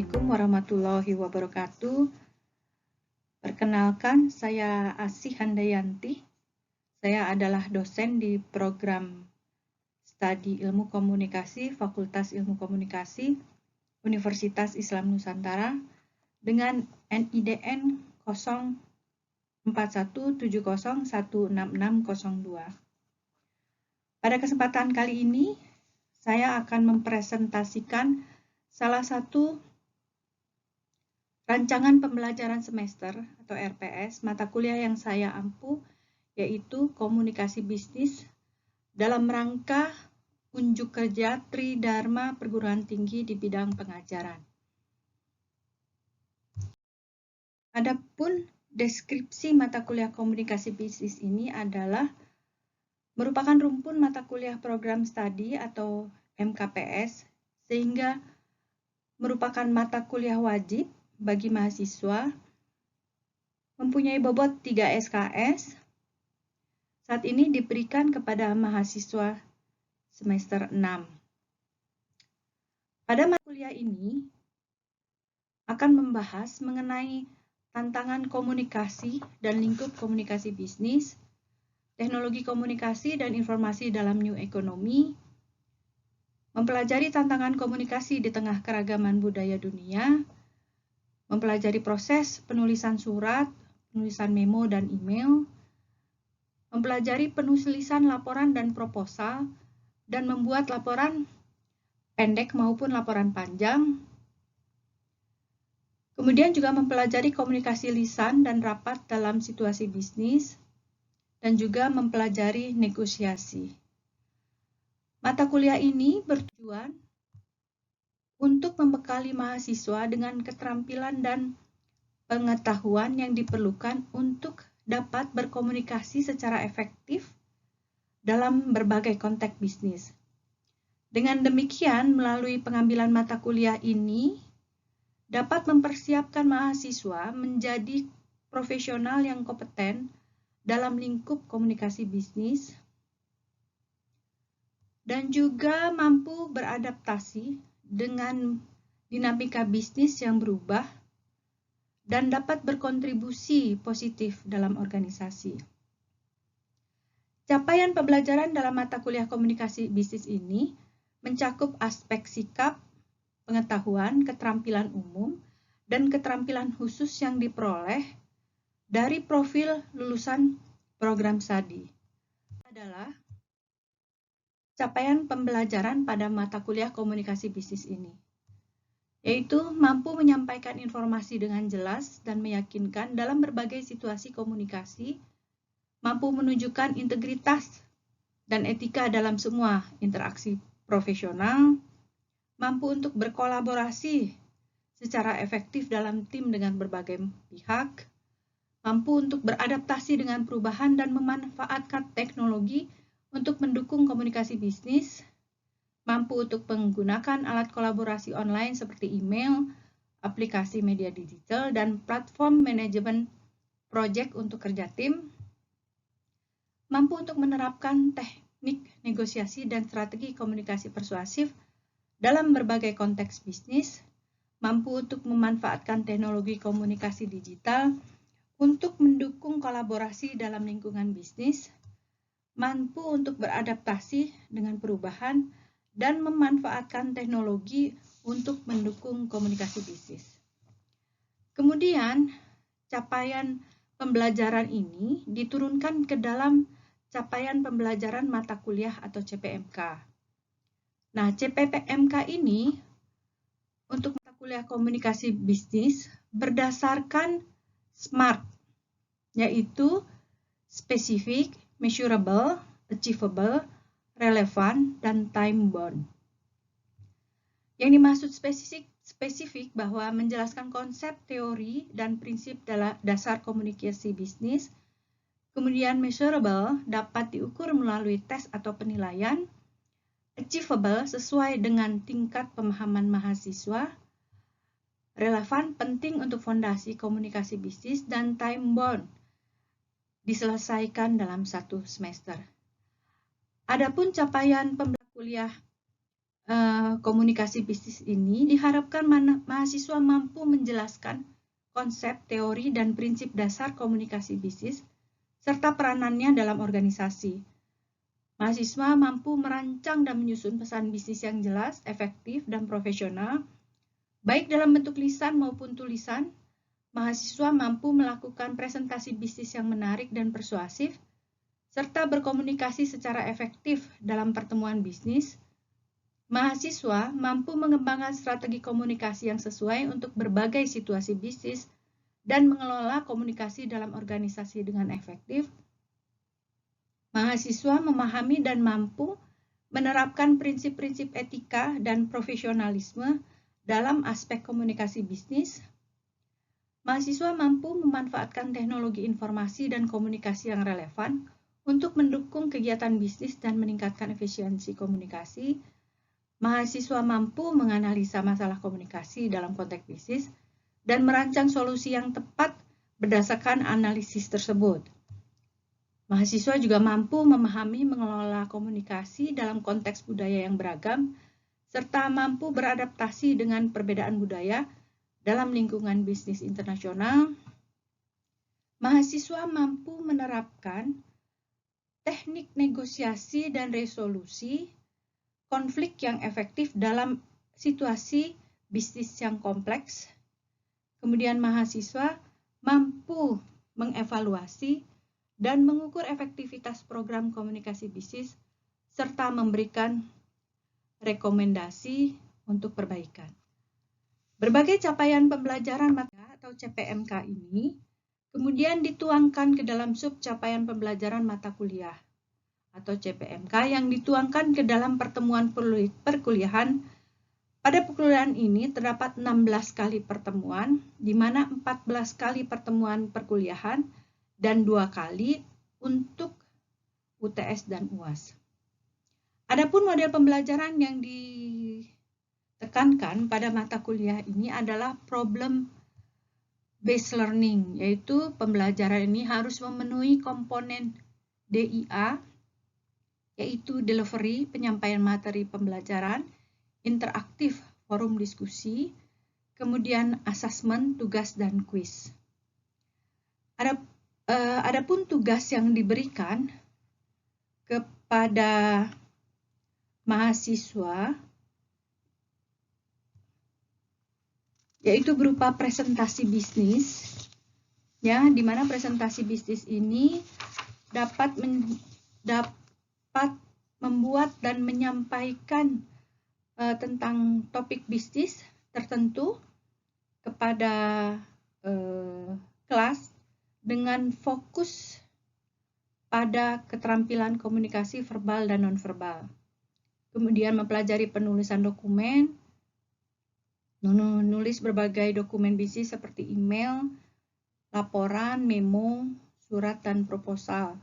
Assalamualaikum warahmatullahi wabarakatuh. Perkenalkan, saya Asih Handayanti. Saya adalah dosen di program Studi Ilmu Komunikasi Fakultas Ilmu Komunikasi Universitas Islam Nusantara dengan NIDN 0417016602. Pada kesempatan kali ini, saya akan mempresentasikan salah satu rancangan pembelajaran semester atau RPS mata kuliah yang saya ampu, yaitu Komunikasi Bisnis dalam rangka unjuk kerja Tridharma Perguruan Tinggi di bidang pengajaran. Adapun deskripsi mata kuliah Komunikasi Bisnis ini adalah merupakan rumpun mata kuliah program studi atau MKPS, sehingga merupakan mata kuliah wajib bagi mahasiswa, mempunyai bobot 3 SKS. Saat ini diberikan kepada mahasiswa semester 6. Pada mata kuliah ini akan membahas mengenai tantangan komunikasi dan lingkup komunikasi bisnis, teknologi komunikasi dan informasi dalam New Economy, mempelajari tantangan komunikasi di tengah keragaman budaya dunia, mempelajari proses penulisan surat, penulisan memo dan email, mempelajari penulisan laporan dan proposal, dan membuat laporan pendek maupun laporan panjang. Kemudian juga mempelajari komunikasi lisan dan rapat dalam situasi bisnis, dan juga mempelajari negosiasi. Mata kuliah ini bertujuan untuk membekali mahasiswa dengan keterampilan dan pengetahuan yang diperlukan untuk dapat berkomunikasi secara efektif dalam berbagai konteks bisnis. Dengan demikian, melalui pengambilan mata kuliah ini dapat mempersiapkan mahasiswa menjadi profesional yang kompeten dalam lingkup komunikasi bisnis dan juga mampu beradaptasi dengan dinamika bisnis yang berubah dan dapat berkontribusi positif dalam organisasi. Capaian pembelajaran dalam mata kuliah komunikasi bisnis ini mencakup aspek sikap, pengetahuan, keterampilan umum, dan keterampilan khusus yang diperoleh dari profil lulusan program studi. Adalah capaian pembelajaran pada mata kuliah komunikasi bisnis ini, yaitu mampu menyampaikan informasi dengan jelas dan meyakinkan dalam berbagai situasi komunikasi, mampu menunjukkan integritas dan etika dalam semua interaksi profesional, mampu untuk berkolaborasi secara efektif dalam tim dengan berbagai pihak, mampu untuk beradaptasi dengan perubahan dan memanfaatkan teknologi untuk mendukung komunikasi bisnis, mampu untuk menggunakan alat kolaborasi online seperti email, aplikasi media digital, dan platform manajemen proyek untuk kerja tim, mampu untuk menerapkan teknik negosiasi dan strategi komunikasi persuasif dalam berbagai konteks bisnis, mampu untuk memanfaatkan teknologi komunikasi digital untuk mendukung kolaborasi dalam lingkungan bisnis, mampu untuk beradaptasi dengan perubahan, dan memanfaatkan teknologi untuk mendukung komunikasi bisnis. Kemudian, capaian pembelajaran ini diturunkan ke dalam capaian pembelajaran mata kuliah atau CPMK. Nah, CPMK ini untuk mata kuliah komunikasi bisnis berdasarkan SMART, yaitu spesifik, measurable, achievable, relevant, dan time bound. Yang dimaksud spesifik bahwa menjelaskan konsep, teori, dan prinsip dasar komunikasi bisnis. Kemudian measurable dapat diukur melalui tes atau penilaian. Achievable sesuai dengan tingkat pemahaman mahasiswa. Relevan penting untuk fondasi komunikasi bisnis, dan time bound diselesaikan dalam 1 semester. Adapun capaian pembelajaran kuliah komunikasi bisnis ini diharapkan mahasiswa mampu menjelaskan konsep, teori, dan prinsip dasar komunikasi bisnis serta peranannya dalam organisasi. Mahasiswa mampu merancang dan menyusun pesan bisnis yang jelas, efektif, dan profesional, baik dalam bentuk lisan maupun tulisan. Mahasiswa mampu melakukan presentasi bisnis yang menarik dan persuasif, serta berkomunikasi secara efektif dalam pertemuan bisnis. Mahasiswa mampu mengembangkan strategi komunikasi yang sesuai untuk berbagai situasi bisnis dan mengelola komunikasi dalam organisasi dengan efektif. Mahasiswa memahami dan mampu menerapkan prinsip-prinsip etika dan profesionalisme dalam aspek komunikasi bisnis. Mahasiswa mampu memanfaatkan teknologi informasi dan komunikasi yang relevan untuk mendukung kegiatan bisnis dan meningkatkan efisiensi komunikasi. Mahasiswa mampu menganalisa masalah komunikasi dalam konteks bisnis dan merancang solusi yang tepat berdasarkan analisis tersebut. Mahasiswa juga mampu memahami mengelola komunikasi dalam konteks budaya yang beragam, serta mampu beradaptasi dengan perbedaan budaya dalam lingkungan bisnis internasional. Mahasiswa mampu menerapkan teknik negosiasi dan resolusi konflik yang efektif dalam situasi bisnis yang kompleks. Kemudian mahasiswa mampu mengevaluasi dan mengukur efektivitas program komunikasi bisnis serta memberikan rekomendasi untuk perbaikan. Berbagai capaian pembelajaran atau CPMK ini kemudian dituangkan ke dalam sub capaian pembelajaran mata kuliah atau CPMK yang dituangkan ke dalam pertemuan perkuliahan. Pada perkuliahan ini terdapat 16 kali pertemuan, di mana 14 kali pertemuan perkuliahan dan 2 kali untuk UTS dan UAS. Adapun model pembelajaran yang ditekankan pada mata kuliah ini adalah problem based learning, yaitu pembelajaran ini harus memenuhi komponen DIA, yaitu delivery, penyampaian materi pembelajaran, interaktif, forum diskusi, kemudian assessment, tugas, dan kuis. Adapun tugas yang diberikan kepada mahasiswa yaitu berupa presentasi bisnis, ya, di mana presentasi bisnis ini dapat membuat dan menyampaikan tentang topik bisnis tertentu kepada kelas dengan fokus pada keterampilan komunikasi verbal dan nonverbal. Kemudian mempelajari penulisan dokumen, menulis berbagai dokumen bisnis seperti email, laporan, memo, surat, dan proposal.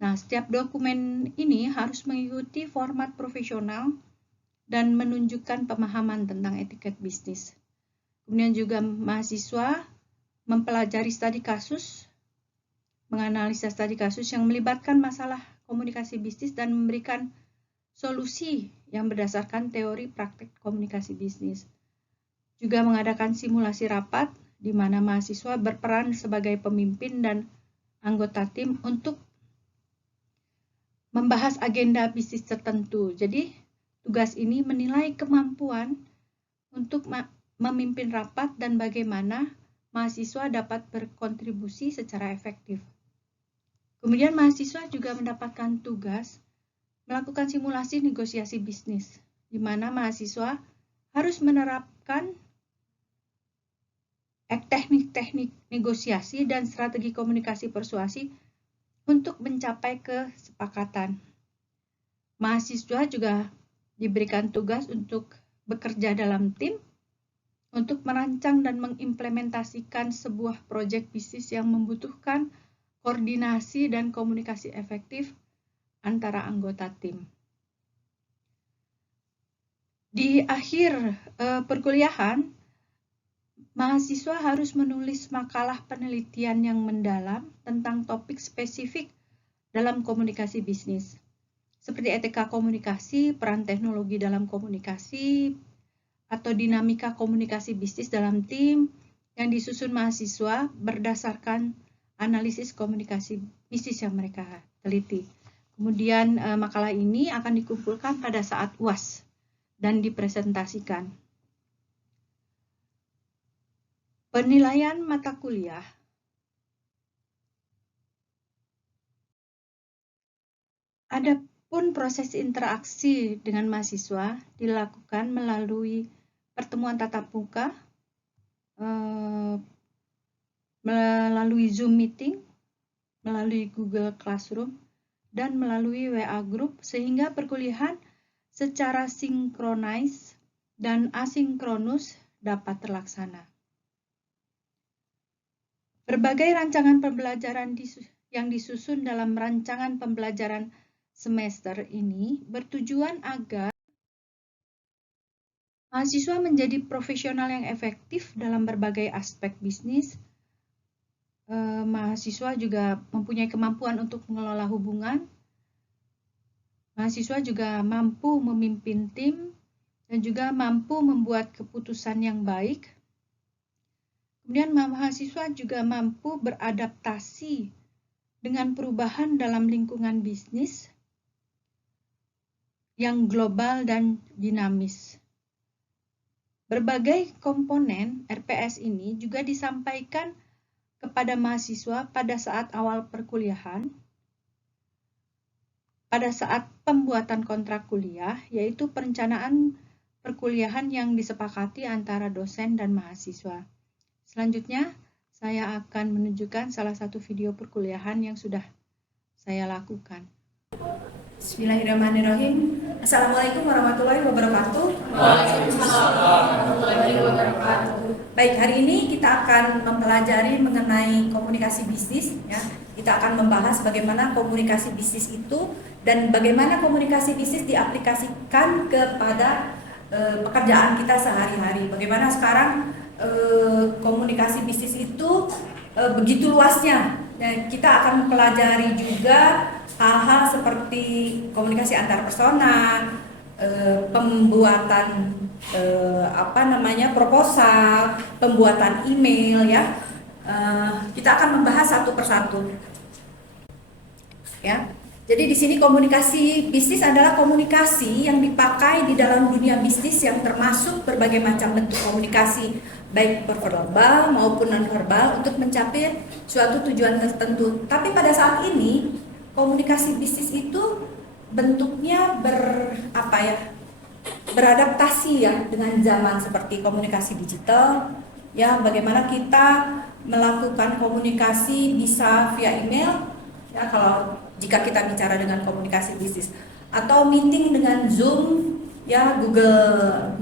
Nah, setiap dokumen ini harus mengikuti format profesional dan menunjukkan pemahaman tentang etiket bisnis. Kemudian juga mahasiswa mempelajari studi kasus, menganalisa studi kasus yang melibatkan masalah komunikasi bisnis dan memberikan solusi yang berdasarkan teori praktik komunikasi bisnis. Juga mengadakan simulasi rapat di mana mahasiswa berperan sebagai pemimpin dan anggota tim untuk membahas agenda bisnis tertentu. Jadi, tugas ini menilai kemampuan untuk memimpin rapat dan bagaimana mahasiswa dapat berkontribusi secara efektif. Kemudian mahasiswa juga mendapatkan tugas melakukan simulasi negosiasi bisnis, di mana mahasiswa harus menerapkan teknik-teknik negosiasi dan strategi komunikasi persuasi untuk mencapai kesepakatan. Mahasiswa juga diberikan tugas untuk bekerja dalam tim untuk merancang dan mengimplementasikan sebuah proyek bisnis yang membutuhkan koordinasi dan komunikasi efektif antara anggota tim. Di akhir perkuliahan, mahasiswa harus menulis makalah penelitian yang mendalam tentang topik spesifik dalam komunikasi bisnis. seperti etika komunikasi, peran teknologi dalam komunikasi, atau dinamika komunikasi bisnis dalam tim yang disusun mahasiswa berdasarkan analisis komunikasi bisnis yang mereka teliti. Kemudian makalah ini akan dikumpulkan pada saat UAS dan dipresentasikan. Penilaian mata kuliah. Adapun proses interaksi dengan mahasiswa dilakukan melalui pertemuan tatap muka, melalui Zoom meeting, melalui Google Classroom, dan melalui WA Group, sehingga perkuliahan secara sinkronis dan asinkronus dapat terlaksana. Berbagai rancangan pembelajaran yang disusun dalam rancangan pembelajaran semester ini bertujuan agar mahasiswa menjadi profesional yang efektif dalam berbagai aspek bisnis. Mahasiswa juga mempunyai kemampuan untuk mengelola hubungan. Mahasiswa juga mampu memimpin tim dan juga mampu membuat keputusan yang baik. Kemudian mahasiswa juga mampu beradaptasi dengan perubahan dalam lingkungan bisnis yang global dan dinamis. Berbagai komponen RPS ini juga disampaikan kepada mahasiswa pada saat awal perkuliahan, pada saat pembuatan kontrak kuliah, yaitu perencanaan perkuliahan yang disepakati antara dosen dan mahasiswa. Selanjutnya, saya akan menunjukkan salah satu video perkuliahan yang sudah saya lakukan. Bismillahirrahmanirrahim. Assalamualaikum warahmatullahi wabarakatuh. Waalaikumsalam warahmatullahi wabarakatuh. Baik, hari ini kita akan mempelajari mengenai komunikasi bisnis. Ya, kita akan membahas bagaimana komunikasi bisnis itu dan bagaimana komunikasi bisnis diaplikasikan kepada pekerjaan kita sehari-hari. Bagaimana sekarang komunikasi bisnis itu begitu luasnya. Dan kita akan mempelajari juga hal-hal seperti komunikasi antar persona, pembuatan proposal, pembuatan email, ya. Kita akan membahas satu persatu. Ya. Jadi di sini komunikasi bisnis adalah komunikasi yang dipakai di dalam dunia bisnis yang termasuk berbagai macam bentuk komunikasi, baik verbal maupun non-verbal untuk mencapai suatu tujuan tertentu. Tapi pada saat ini komunikasi bisnis itu bentuknya beradaptasi ya dengan zaman, seperti komunikasi digital, ya, bagaimana kita melakukan komunikasi bisa via email, ya, kalau jika kita bicara dengan komunikasi bisnis, atau meeting dengan Zoom, ya, Google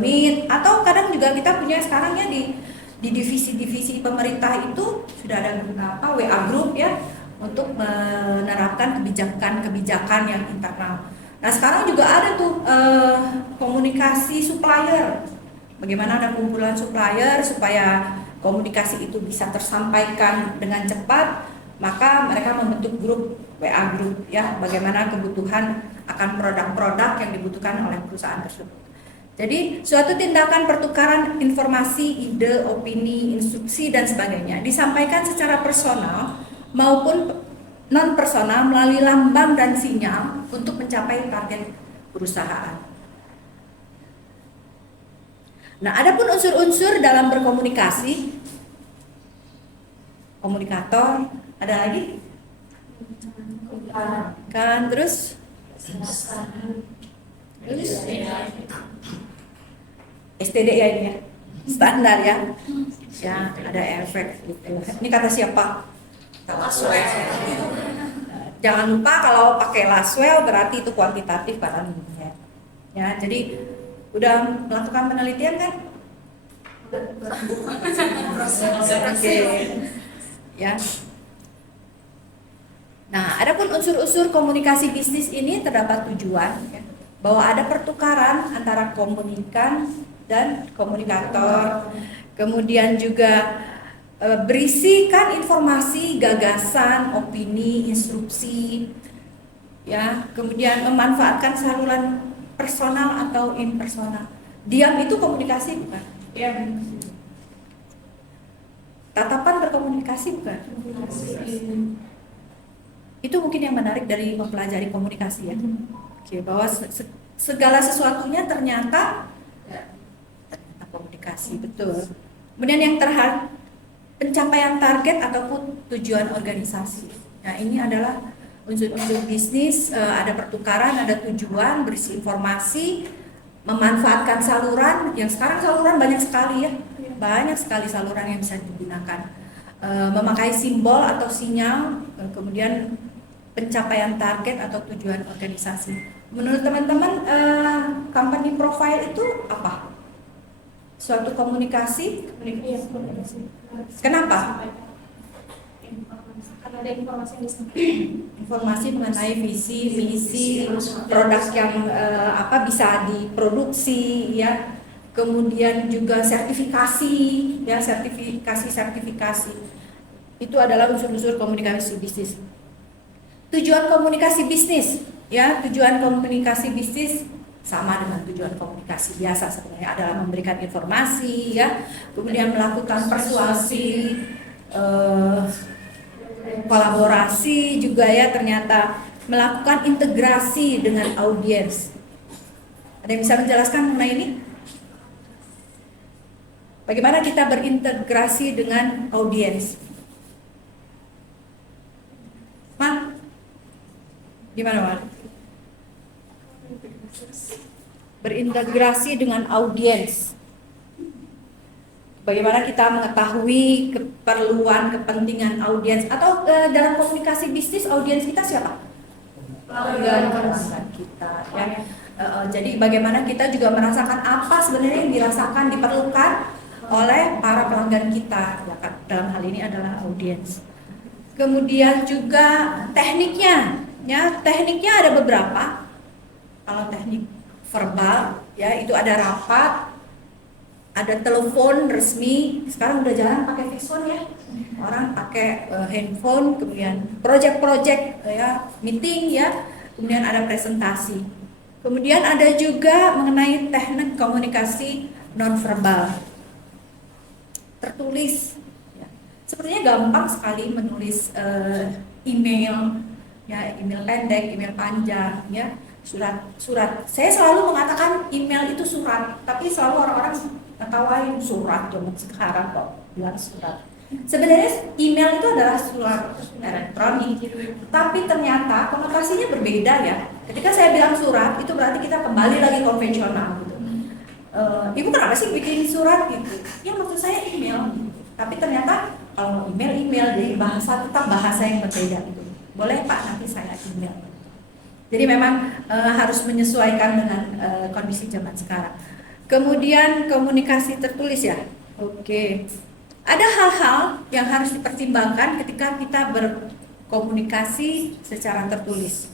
Meet, atau kadang juga kita punya sekarang ya di divisi-divisi pemerintah itu sudah ada WA Group, ya, untuk menerapkan kebijakan yang internal. Nah, sekarang juga ada tuh komunikasi supplier. Bagaimana ada kumpulan supplier supaya komunikasi itu bisa tersampaikan dengan cepat, maka mereka membentuk grup WA Group, ya, bagaimana kebutuhan akan produk-produk yang dibutuhkan oleh perusahaan tersebut. Jadi suatu tindakan pertukaran informasi, ide, opini, instruksi dan sebagainya disampaikan secara personal maupun non personal melalui lambang dan sinyal untuk mencapai target perusahaan. Nah, adapun unsur-unsur dalam berkomunikasi, komunikator, ada lagi? Kan terus STD ya ini ya, standar ya. Ya, ada efek gitu. Ini kata siapa? Laswell. Jangan lupa kalau pakai Laswell berarti itu kuantitatif kan. Ya, jadi udah melakukan penelitian kan? Oke. Ya. Nah, adapun unsur-unsur komunikasi bisnis ini terdapat tujuan, ya, bahwa ada pertukaran antara komunikan dan komunikator, kemudian juga berisikan informasi, gagasan, opini, instruksi, ya. Kemudian memanfaatkan saluran personal atau impersonal. Diam itu komunikasi bukan? Ya. Tatapan berkomunikasi bukan? Itu mungkin yang menarik dari mempelajari komunikasi ya. Oke, bahwa segala sesuatunya ternyata komunikasi, betul. Kemudian yang terakhir, pencapaian target ataupun tujuan organisasi. Nah, ini adalah unsur-unsur bisnis, ada pertukaran, ada tujuan, berisi informasi, memanfaatkan saluran, yang sekarang saluran banyak sekali ya, banyak sekali saluran yang bisa digunakan, memakai simbol atau sinyal, kemudian pencapaian target atau tujuan organisasi. Menurut teman-teman, company profile itu apa? Suatu komunikasi? Kenapa? Karena ada informasi yang disampaikan. Informasi mengenai visi, misi, produk yang bisa diproduksi ya. Kemudian juga sertifikasi ya, sertifikasi. Itu adalah unsur-unsur komunikasi bisnis. Tujuan komunikasi bisnis ya, tujuan komunikasi bisnis sama dengan tujuan komunikasi biasa sebenarnya, adalah memberikan informasi ya, kemudian melakukan persuasi, kolaborasi juga ya, ternyata melakukan integrasi dengan audiens. Ada yang bisa menjelaskan mengenai ini? Bagaimana kita berintegrasi dengan audiens? Mak? Gimana, Mak? Berintegrasi dengan audiens. Bagaimana kita mengetahui keperluan, kepentingan audiens, atau dalam komunikasi bisnis audiens kita siapa? Pelanggan kita ya. Jadi bagaimana kita juga merasakan apa sebenarnya yang dirasakan, diperlukan oleh para pelanggan kita ya, dalam hal ini adalah audiens. Kemudian juga tekniknya ya, tekniknya ada beberapa. Kalau teknik verbal ya, itu ada rapat, ada telepon resmi. Sekarang udah jarang pakai phone ya, orang pakai handphone. Kemudian project ya, meeting ya, kemudian ada presentasi. Kemudian ada juga mengenai teknik komunikasi nonverbal, tertulis ya. Sepertinya gampang sekali menulis email ya, email pendek, email panjang ya, surat. Saya selalu mengatakan email itu surat, tapi selalu orang-orang ketawain surat zaman sekarang kok bilang surat. Sebenarnya email itu adalah surat elektronik, tapi ternyata konotasinya berbeda ya. Ketika saya bilang surat, itu berarti kita kembali lagi konvensional gitu. Ibu kenapa sih bikin surat gitu? Ya maksud saya email, tapi ternyata kalau email dari bahasa, tetap bahasa yang berbeda gitu. Boleh Pak, nanti saya email. Jadi memang harus menyesuaikan dengan kondisi zaman sekarang. Kemudian komunikasi tertulis ya. Oke. Ada hal-hal yang harus dipertimbangkan ketika kita berkomunikasi secara tertulis.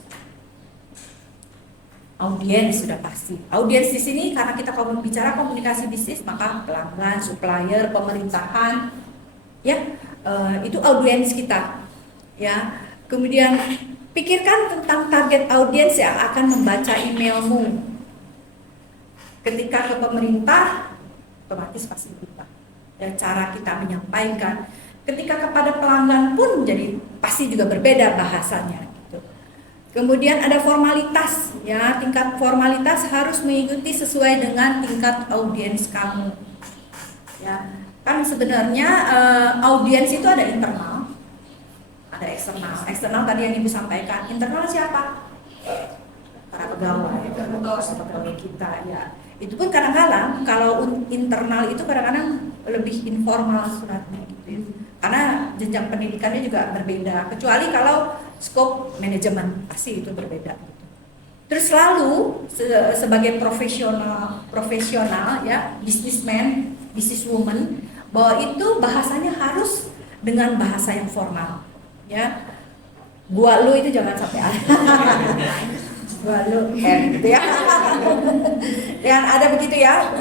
Audiens sudah pasti. Audiens di sini karena kita bicara komunikasi bisnis, maka pelanggan, supplier, pemerintahan, ya itu audiens kita. Ya. Kemudian pikirkan tentang target audiens yang akan membaca emailmu. Ketika ke pemerintah, otomatis pasti berubah. Dan cara kita menyampaikan. Ketika kepada pelanggan pun jadi pasti juga berbeda bahasanya. Gitu. Kemudian ada formalitas, ya, tingkat formalitas harus mengikuti sesuai dengan tingkat audiens kamu. Ya, kan sebenarnya audiens itu ada internal, ada eksternal. Eksternal tadi yang Ibu sampaikan. Internal siapa? Para pegawai kita ya. Itu pun kadang-kadang kalau internal itu kadang-kadang lebih informal suratnya gitu ya. Karena jenjang pendidikannya juga berbeda. Kecuali kalau skop manajemen pasti itu berbeda gitu. Terus selalu sebagai profesional ya, businessman, businesswoman, bahwa itu bahasanya harus dengan bahasa yang formal ya. Gua lu itu jangan sampai ada. Gua lu gitu ya. Dan ada begitu ya,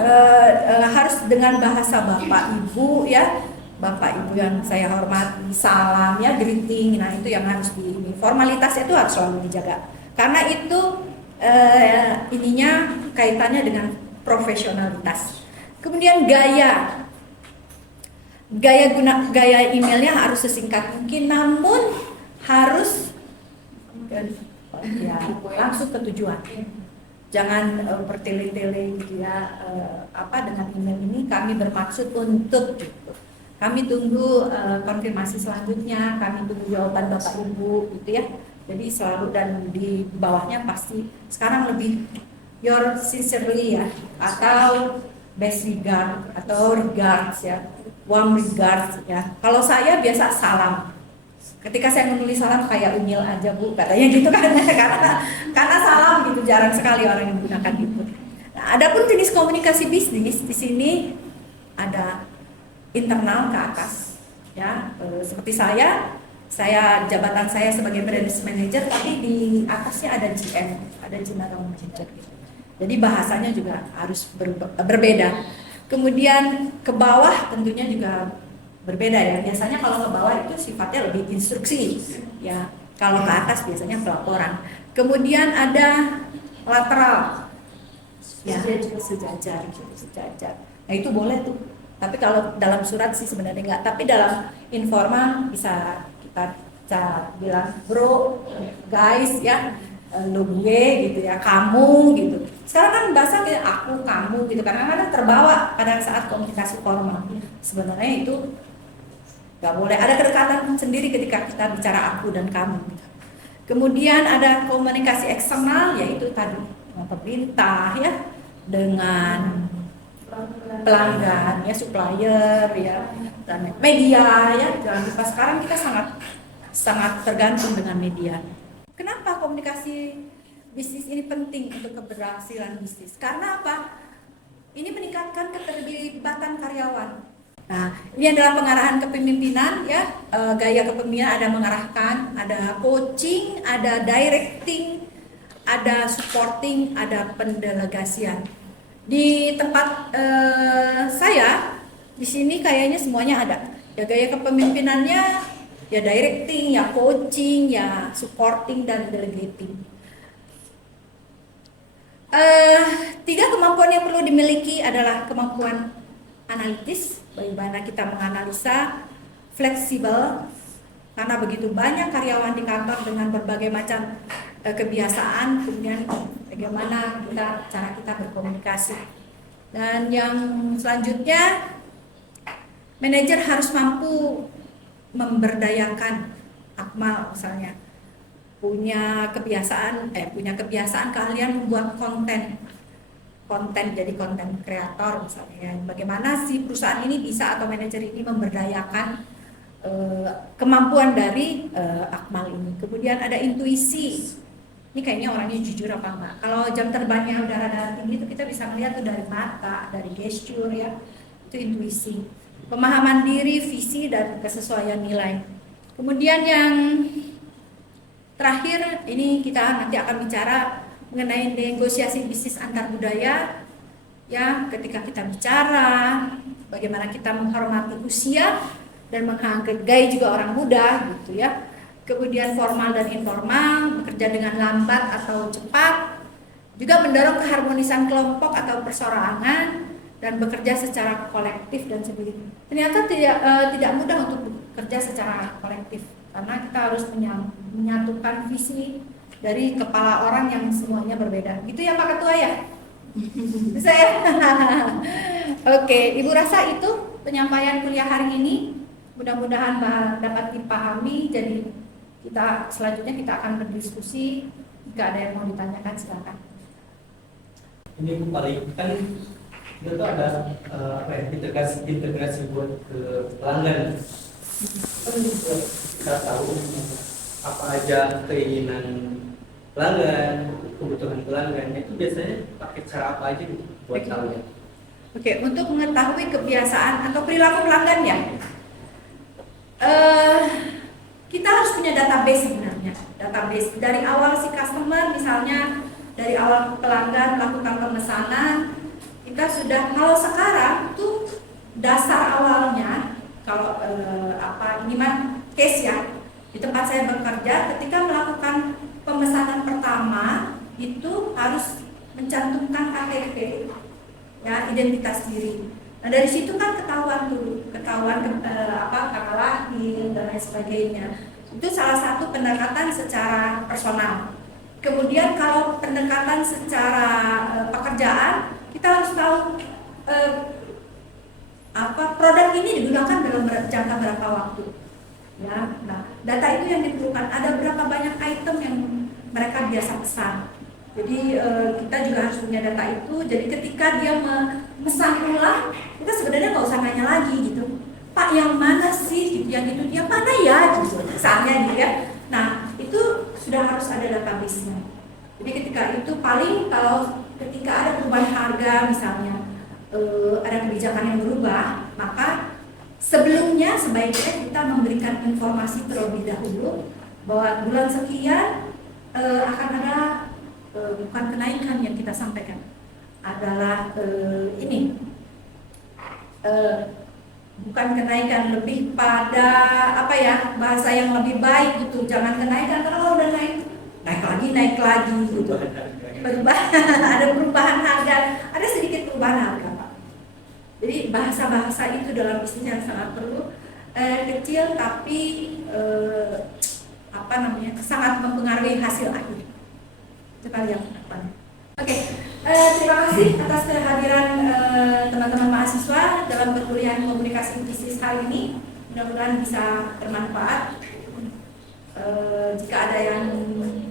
harus dengan bahasa Bapak Ibu ya, Bapak Ibu yang saya hormati, salam ya, greeting. Nah itu yang harus formalitas itu harus selalu dijaga. karena itu ininya kaitannya dengan profesionalitas. Kemudian gaya emailnya harus sesingkat mungkin, namun harus ya, langsung ke tujuan. Jangan bertele-tele gitu ya, dengan email ini kami bermaksud untuk gitu. Kami tunggu konfirmasi selanjutnya, kami tunggu jawaban Bapak Ibu gitu ya. Jadi selalu, dan di bawahnya pasti sekarang lebih your sincerely ya, atau best regard, atau regards ya, warm regards ya. Kalau saya biasa salam. Ketika saya menulis salam kayak unyil aja Bu, katanya gitu kan. karena salam gitu, jarang sekali orang yang menggunakan itu. Nah, adapun jenis komunikasi bisnis di sini ada internal ke atas ya, seperti jabatan saya sebagai brand manager, tapi di atasnya ada GM, ada general manager gitu. Jadi bahasanya juga harus berbeda. Kemudian ke bawah tentunya juga berbeda ya. Biasanya kalau ke bawah itu sifatnya lebih instruksi ya. Kalau ke atas biasanya pelaporan. Kemudian ada lateral ya, sejajar. Nah itu boleh tuh. Tapi kalau dalam surat sih sebenarnya enggak. Tapi dalam informal bisa kita bilang bro, guys ya, lo gue gitu ya, kamu gitu. Sekarang kan bahasa kayak aku, kamu gitu, karena kadang terbawa pada saat komunikasi formal. Sebenarnya itu nggak boleh, ada kedekatan sendiri ketika kita bicara aku dan kamu gitu. Kemudian ada komunikasi eksternal, yaitu tadi dengan pemerintah ya, dengan pelanggan ya, supplier ya, dan media ya. Jangan lupa sekarang kita sangat tergantung dengan media. Kenapa komunikasi bisnis ini penting untuk keberhasilan bisnis? Karena apa? Ini meningkatkan keterlibatan karyawan. Nah, ini adalah pengarahan kepemimpinan ya, gaya kepemimpinan, ada mengarahkan, ada coaching, ada directing, ada supporting, ada pendelegasian. Di tempat saya di sini kayaknya semuanya ada. Ya, gaya kepemimpinannya ya directing, ya coaching, ya supporting, dan delegating. 3 kemampuan yang perlu dimiliki adalah kemampuan analitis, bagaimana kita menganalisa, fleksibel, karena begitu banyak karyawan di kantor dengan berbagai macam kebiasaan, kemudian bagaimana cara kita berkomunikasi. Dan yang selanjutnya, manajer harus mampu memberdayakan Akmal, misalnya punya kebiasaan keahlian membuat konten jadi konten kreator misalnya. Bagaimana si perusahaan ini bisa, atau manajer ini memberdayakan kemampuan dari Akmal ini. Kemudian ada intuisi. Ini kayaknya orangnya jujur apa enggak. Kalau jam terbangnya udah rada tinggi itu kita bisa melihat tuh dari mata, dari gesture ya. Itu intuisi. Pemahaman diri, visi, dan kesesuaian nilai. Kemudian yang terakhir, ini kita nanti akan bicara mengenai negosiasi bisnis antar budaya. Ya, ketika kita bicara, bagaimana kita menghormati usia dan menghargai juga orang muda gitu ya. Kemudian formal dan informal, bekerja dengan lambat atau cepat, juga mendorong keharmonisan kelompok atau perseorangan, dan bekerja secara kolektif dan sendiri. Ternyata tidak mudah untuk bekerja secara kolektif, karena kita harus menyatukan visi dari kepala orang yang semuanya berbeda. Gitu ya Pak Ketua ya? Bisa ya? Oke, Ibu rasa itu penyampaian kuliah hari ini. Mudah-mudahan dapat dipahami. Jadi selanjutnya kita akan berdiskusi. Jika ada yang mau ditanyakan silakan. Ini Bu paling kan itu ada integrasi buat ke pelanggan. Kita tahu apa aja keinginan pelanggan, kebutuhan pelanggan, itu biasanya pakai cara apa aja gitu buat tahunya? Oke, untuk mengetahui kebiasaan atau perilaku pelanggan ya, kita harus punya database sebenarnya. Database dari awal si customer, misalnya dari awal pelanggan melakukan pemesanan, kita sudah, kalau sekarang tuh dasar awalnya, kalau case ya, di tempat saya bekerja, ketika melakukan pemesanan pertama itu harus mencantumkan KTP, ya, identitas diri. Nah dari situ kan ketahuan kakak lahir dan lain sebagainya. Itu salah satu pendekatan secara personal. Kemudian kalau pendekatan secara pekerjaan, kita harus tahu produk ini digunakan dalam jangka berapa waktu. Ya, nah data itu yang diperlukan. Ada berapa banyak item yang mereka biasa pesan. Jadi kita juga harus punya data itu. Jadi ketika dia memesan ulang, kita sebenarnya nggak usah nanya lagi gitu. Pak yang mana sih? Gitu, yang mana ya? Gitu, misalnya gitu ya. Nah itu sudah harus ada database-nya. Jadi ketika itu paling kalau ketika ada perubahan harga misalnya, ada kebijakan yang berubah, maka sebelumnya sebaiknya kita memberikan informasi terlebih dahulu bahwa bulan sekian akan ada bukan kenaikan yang kita sampaikan, adalah bukan kenaikan, lebih pada bahasa yang lebih baik gitu. Jangan kenaikan, karena kalau udah naik lagi gitu. Ada perubahan harga, ada sedikit perubahan harga Pak. Jadi bahasa-bahasa itu dalam bisnis yang sangat perlu, kecil tapi sangat mempengaruhi hasil akhir. Kita lihat depan. Oke, terima kasih atas kehadiran teman-teman mahasiswa dalam perkuliahan komunikasi bisnis hari ini. Mudah-mudahan bisa bermanfaat. Jika ada yang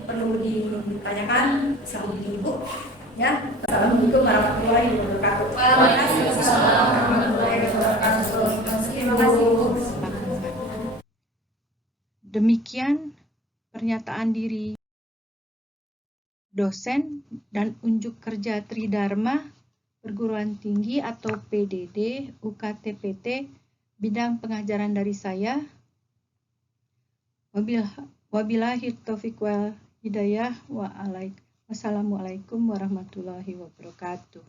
perlu ditanyakan, bisa hubungi Ibu. Ya, assalamualaikum warahmatullahi wabarakatuh. Waalaikumsalam warahmatullahi wabarakatuh. Terima kasih Bu. Demikian pernyataan diri dosen dan unjuk kerja Tridharma Perguruan Tinggi atau PDD UKTPT bidang pengajaran dari saya. Wabillahi taufiq wal hidayah. Wassalamualaikum warahmatullahi wabarakatuh.